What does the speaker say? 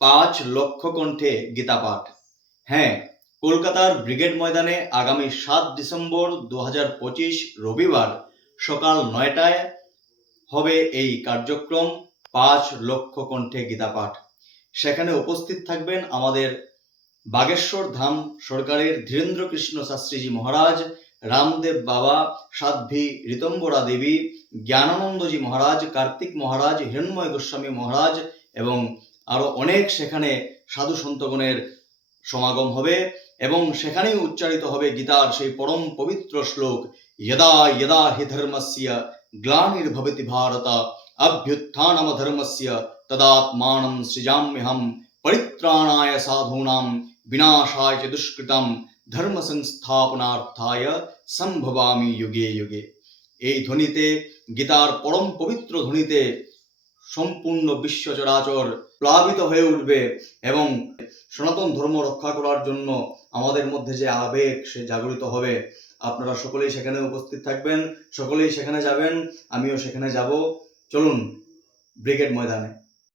পাঁচ লক্ষ কণ্ঠে গীতা পাঠ হ্যাঁ কলকাতার ব্রিগেড ময়দানে আগামী সাত ডিসেম্বর দু রবিবার সকাল নয়টায় হবে এই কার্যক্রম, পাঁচ লক্ষ কণ্ঠে গীতা পাঠ সেখানে উপস্থিত থাকবেন আমাদের বাগেশ্বর ধাম সরকারের ধীরেন্দ্র কৃষ্ণ শাস্ত্রীজি মহারাজ, রামদেব বাবা, সাধ্বী ঋতম্বরা দেবী, জ্ঞানানন্দজি মহারাজ, কার্তিক মহারাজ, হিরণ্ময় গোস্বামী মহারাজ এবং আরও অনেক সেখানে সাধু সন্তগণের সমাগম হবে এবং সেখানেই উচ্চারিত হবে গীতার সেই পরম পবিত্র শ্লোক যদা যদা হি ধর্মস্য গ্লানির্ভবতি ভারত অভ্যুত্থানমধর্মস্য তদাত্মাनं সৃজাম্যহম পরিত্রাণায় সাধূনাম বিনাশায় চ দুষ্কৃতম ধর্ম সংস্থাপনার্থায় সম্ভবামি যুগে যুগে এই ধ্বনিতে, গীতার পরম পবিত্র ধ্বনিতে সম্পূর্ণ বিশ্ব চরাচর প্লাবিত হয়ে উঠবে এবং সনাতন ধর্ম রক্ষা করার জন্য আমাদের মধ্যে যে আবেগ, সে জাগরিত হবে। আপনারা সকলেই সেখানে উপস্থিত থাকবেন, সকলেই সেখানে যাবেন, আমিও সেখানে যাব। চলুন, ব্রিগেড ময়দানে।